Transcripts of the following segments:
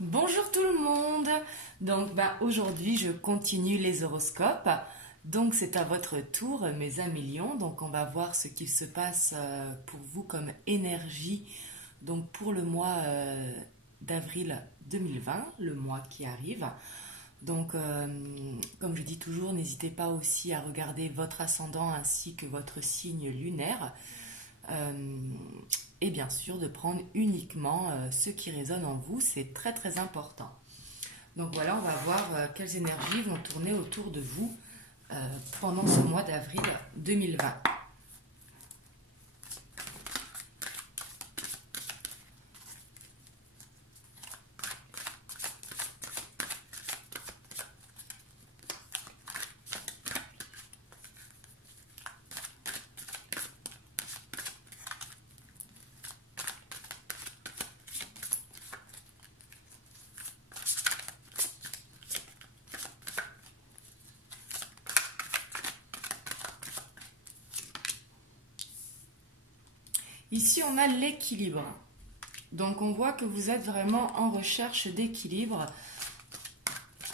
Bonjour tout le monde. Donc aujourd'hui je continue les horoscopes. Donc c'est à votre tour mes amis lions. Donc on va voir ce qui se passe pour vous comme énergie. Donc pour le mois d'avril 2020, le mois qui arrive. Donc comme je dis toujours, n'hésitez pas aussi à regarder votre ascendant ainsi que votre signe lunaire. Et bien sûr de prendre uniquement ce qui résonne en vous, c'est très très important. Donc voilà, on va voir quelles énergies vont tourner autour de vous pendant ce mois d'avril 2020. Ici, on a l'équilibre. Donc, on voit que vous êtes vraiment en recherche d'équilibre.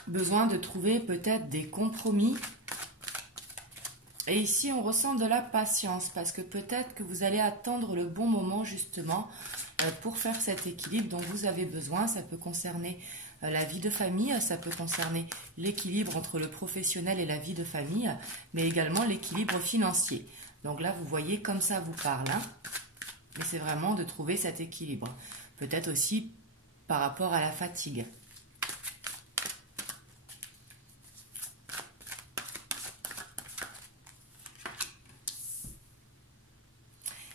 Besoin de trouver peut-être des compromis. Et ici, on ressent de la patience parce que peut-être que vous allez attendre le bon moment justement pour faire cet équilibre dont vous avez besoin. Ça peut concerner la vie de famille, ça peut concerner l'équilibre entre le professionnel et la vie de famille, mais également l'équilibre financier. Donc là, vous voyez comme ça vous parle, hein. Mais c'est vraiment de trouver cet équilibre. Peut-être aussi par rapport à la fatigue.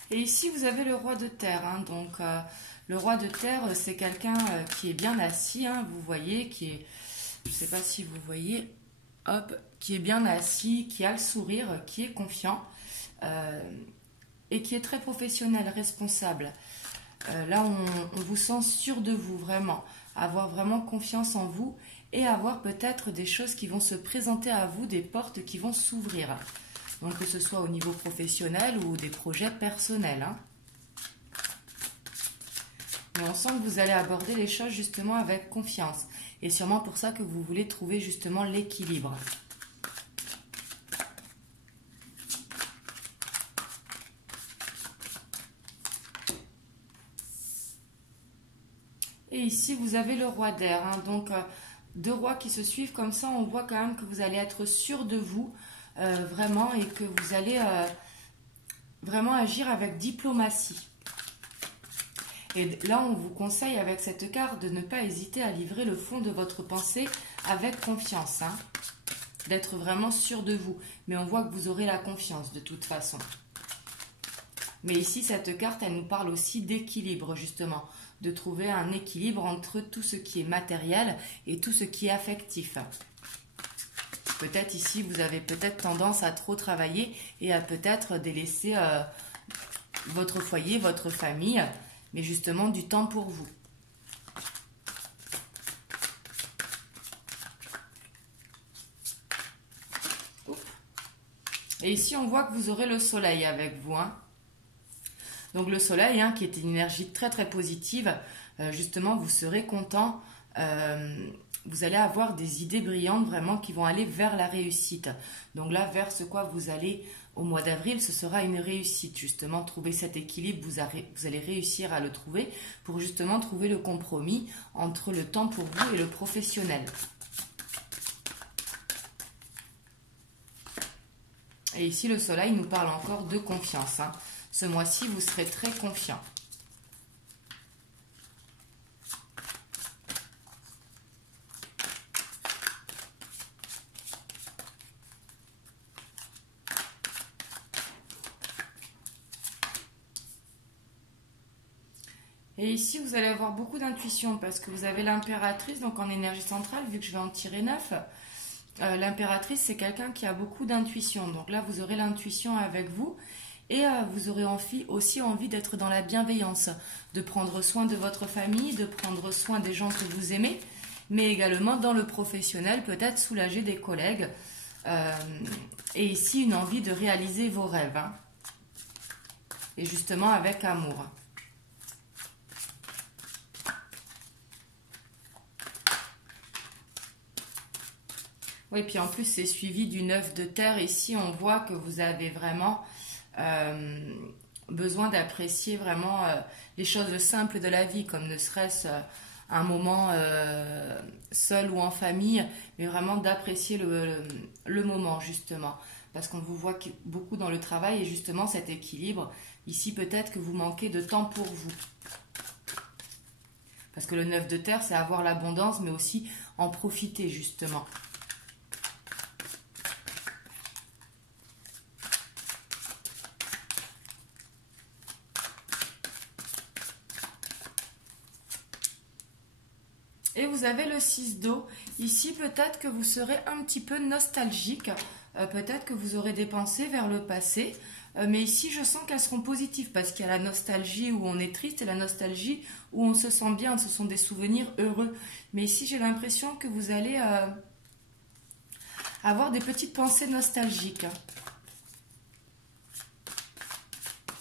Et ici, vous avez le roi de terre. Hein. Donc, le roi de terre, c'est quelqu'un qui est bien assis. Hein, vous voyez, qui est, je ne sais pas si vous voyez, hop, qui est bien assis, qui a le sourire, qui est confiant. Et qui est très professionnel, responsable. Là, on vous sent sûr de vous, vraiment. Avoir vraiment confiance en vous et avoir peut-être des choses qui vont se présenter à vous, des portes qui vont s'ouvrir. Donc, que ce soit au niveau professionnel ou des projets personnels. Hein. Mais on sent que vous allez aborder les choses justement avec confiance. Et sûrement pour ça que vous voulez trouver justement l'équilibre. Et ici, vous avez le roi d'air. Hein. Donc, deux rois qui se suivent comme ça, on voit quand même que vous allez être sûr de vous, vraiment, et que vous allez vraiment agir avec diplomatie. Et là, on vous conseille avec cette carte de ne pas hésiter à livrer le fond de votre pensée avec confiance. Hein. D'être vraiment sûr de vous. Mais on voit que vous aurez la confiance de toute façon. Mais ici, cette carte, elle nous parle aussi d'équilibre, justement. De trouver un équilibre entre tout ce qui est matériel et tout ce qui est affectif. Peut-être ici, vous avez peut-être tendance à trop travailler et à peut-être délaisser votre foyer, votre famille, mais justement du temps pour vous. Et ici, on voit que vous aurez le soleil avec vous, hein. Donc le soleil, hein, qui est une énergie très très positive, justement vous serez content, vous allez avoir des idées brillantes vraiment qui vont aller vers la réussite. Donc là, vers ce quoi vous allez au mois d'avril, ce sera une réussite. Justement, trouver cet équilibre, vous allez réussir à le trouver pour justement trouver le compromis entre le temps pour vous et le professionnel. Et ici, le soleil nous parle encore de confiance, hein. Ce mois-ci, vous serez très confiant. Et ici, vous allez avoir beaucoup d'intuition parce que vous avez l'impératrice, donc en énergie centrale, vu que je vais en tirer 9. L'impératrice, c'est quelqu'un qui a beaucoup d'intuition. Donc là, vous aurez l'intuition avec vous. Et vous aurez aussi envie d'être dans la bienveillance, de prendre soin de votre famille, de prendre soin des gens que vous aimez, mais également dans le professionnel, peut-être soulager des collègues. Et ici, une envie de réaliser vos rêves. Hein. Et justement avec amour. Oui, puis en plus, c'est suivi du 9 de terre. Ici, on voit que vous avez vraiment besoin d'apprécier vraiment les choses simples de la vie, comme ne serait-ce un moment seul ou en famille, mais vraiment d'apprécier le moment, justement. Parce qu'on vous voit beaucoup dans le travail et justement cet équilibre. Ici, peut-être que vous manquez de temps pour vous. Parce que le 9 de terre, c'est avoir l'abondance, mais aussi en profiter, justement. Et vous avez le 6 d'eau. Ici, peut-être que vous serez un petit peu nostalgique. Peut-être que vous aurez des pensées vers le passé. Mais ici, je sens qu'elles seront positives parce qu'il y a la nostalgie où on est triste et la nostalgie où on se sent bien. Ce sont des souvenirs heureux. Mais ici, j'ai l'impression que vous allez avoir des petites pensées nostalgiques.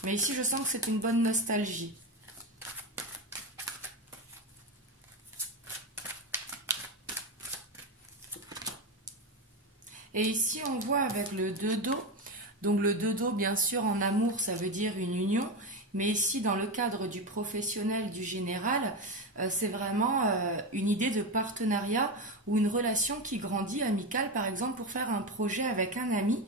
Mais ici, je sens que c'est une bonne nostalgie. Et ici, on voit avec le 2 d'eau. Donc le 2 d'eau, bien sûr, en amour, ça veut dire une union. Mais ici, dans le cadre du professionnel, du général, c'est vraiment une idée de partenariat ou une relation qui grandit, amicale, par exemple, pour faire un projet avec un ami.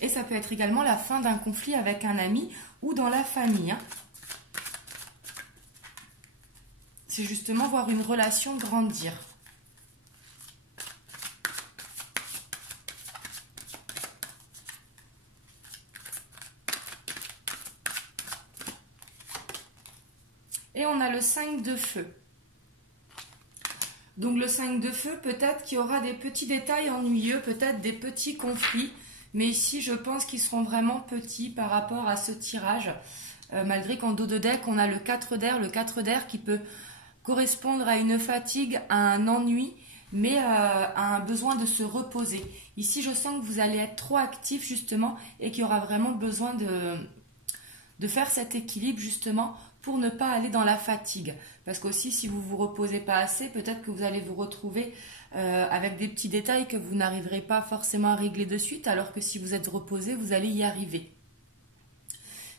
Et ça peut être également la fin d'un conflit avec un ami ou dans la famille. Hein. C'est justement voir une relation grandir. Et on a le 5 de feu. Donc le 5 de feu, peut-être qu'il y aura des petits détails ennuyeux, peut-être des petits conflits. Mais ici, je pense qu'ils seront vraiment petits par rapport à ce tirage. Malgré qu'en dos de deck, on a le 4 d'air. Le 4 d'air qui peut correspondre à une fatigue, à un ennui, mais à un besoin de se reposer. Ici, je sens que vous allez être trop actif, justement, et qu'il y aura vraiment besoin de faire cet équilibre, justement, pour ne pas aller dans la fatigue. Parce qu'aussi, si vous ne vous reposez pas assez, peut-être que vous allez vous retrouver avec des petits détails que vous n'arriverez pas forcément à régler de suite, alors que si vous êtes reposé, vous allez y arriver.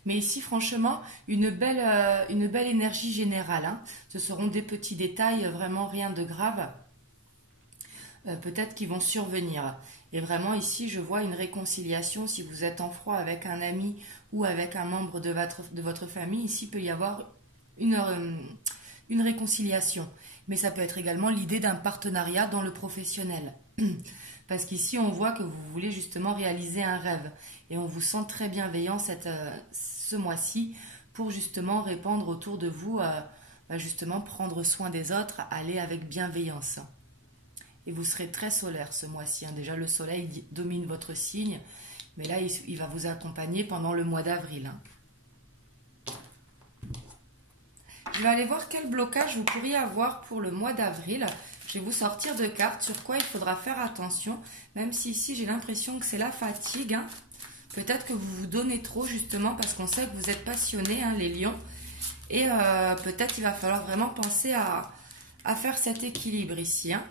Mais ici, franchement, une belle énergie générale. Hein. Ce seront des petits détails, vraiment rien de grave. Peut-être qui vont survenir. Et vraiment, ici, je vois une réconciliation. Si vous êtes en froid avec un ami ou avec un membre de votre famille, ici, il peut y avoir une réconciliation. Mais ça peut être également l'idée d'un partenariat dans le professionnel. Parce qu'ici, on voit que vous voulez justement réaliser un rêve. Et on vous sent très bienveillant ce mois-ci pour justement répandre autour de vous, justement prendre soin des autres, aller avec bienveillance. Et vous serez très solaire ce mois-ci. Hein. Déjà, le soleil domine votre signe. Mais là, il va vous accompagner pendant le mois d'avril. Hein. Je vais aller voir quel blocage vous pourriez avoir pour le mois d'avril. Je vais vous sortir deux cartes sur quoi il faudra faire attention. Même si ici, j'ai l'impression que c'est la fatigue. Hein. Peut-être que vous vous donnez trop, justement, parce qu'on sait que vous êtes passionnés, hein, les lions. Et peut-être il va falloir vraiment penser à faire cet équilibre ici. Hein.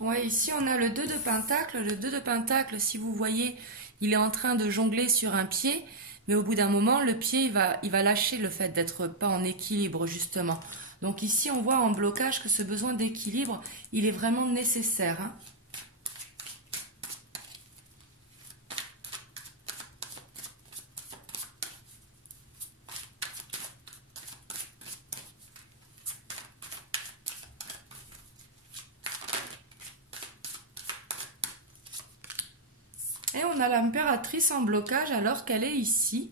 Ouais, ici on a le 2 de Pentacle. Le 2 de Pentacle, si vous voyez, il est en train de jongler sur un pied, mais au bout d'un moment, le pied, il va lâcher le fait d'être pas en équilibre, justement. Donc ici, on voit en blocage que ce besoin d'équilibre, il est vraiment nécessaire. Hein. Et on a l'impératrice en blocage alors qu'elle est ici.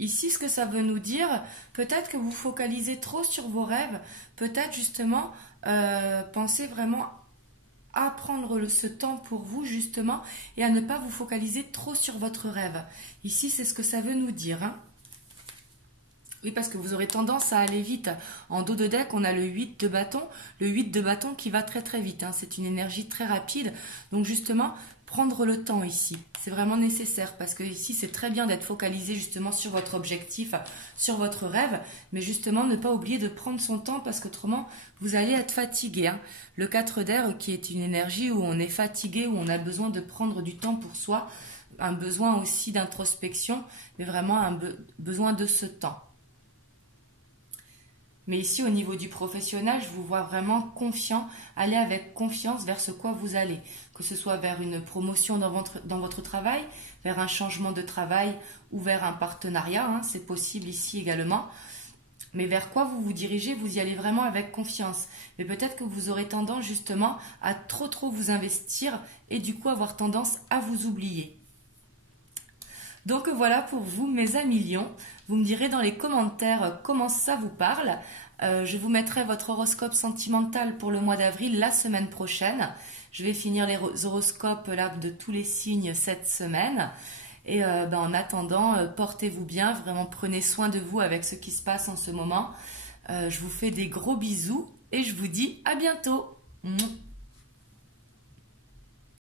Ici, ce que ça veut nous dire, peut-être que vous focalisez trop sur vos rêves, peut-être justement pensez vraiment à prendre ce temps pour vous justement et à ne pas vous focaliser trop sur votre rêve. Ici, c'est ce que ça veut nous dire. Hein. Oui, parce que vous aurez tendance à aller vite. En dos de deck, on a le 8 de bâton. Le 8 de bâton qui va très très vite, hein. C'est une énergie très rapide. Donc justement, prendre le temps ici, c'est vraiment nécessaire. Parce que ici, c'est très bien d'être focalisé justement sur votre objectif, sur votre rêve. Mais justement, ne pas oublier de prendre son temps parce qu'autrement, vous allez être fatigué, hein. Le 4 d'air qui est une énergie où on est fatigué, où on a besoin de prendre du temps pour soi. Un besoin aussi d'introspection, mais vraiment un besoin de ce temps. Mais ici, au niveau du professionnel, je vous vois vraiment confiant. Allez avec confiance vers ce quoi vous allez. Que ce soit vers une promotion dans votre travail, vers un changement de travail ou vers un partenariat, hein, c'est possible ici également. Mais vers quoi vous vous dirigez, vous y allez vraiment avec confiance. Mais peut-être que vous aurez tendance justement à trop vous investir et du coup avoir tendance à vous oublier. Donc voilà pour vous mes amis lions. Vous me direz dans les commentaires comment ça vous parle. Je vous mettrai votre horoscope sentimental pour le mois d'avril la semaine prochaine. Je vais finir les horoscopes là, de tous les signes cette semaine. Et en attendant, portez-vous bien. Vraiment prenez soin de vous avec ce qui se passe en ce moment. Je vous fais des gros bisous et je vous dis à bientôt.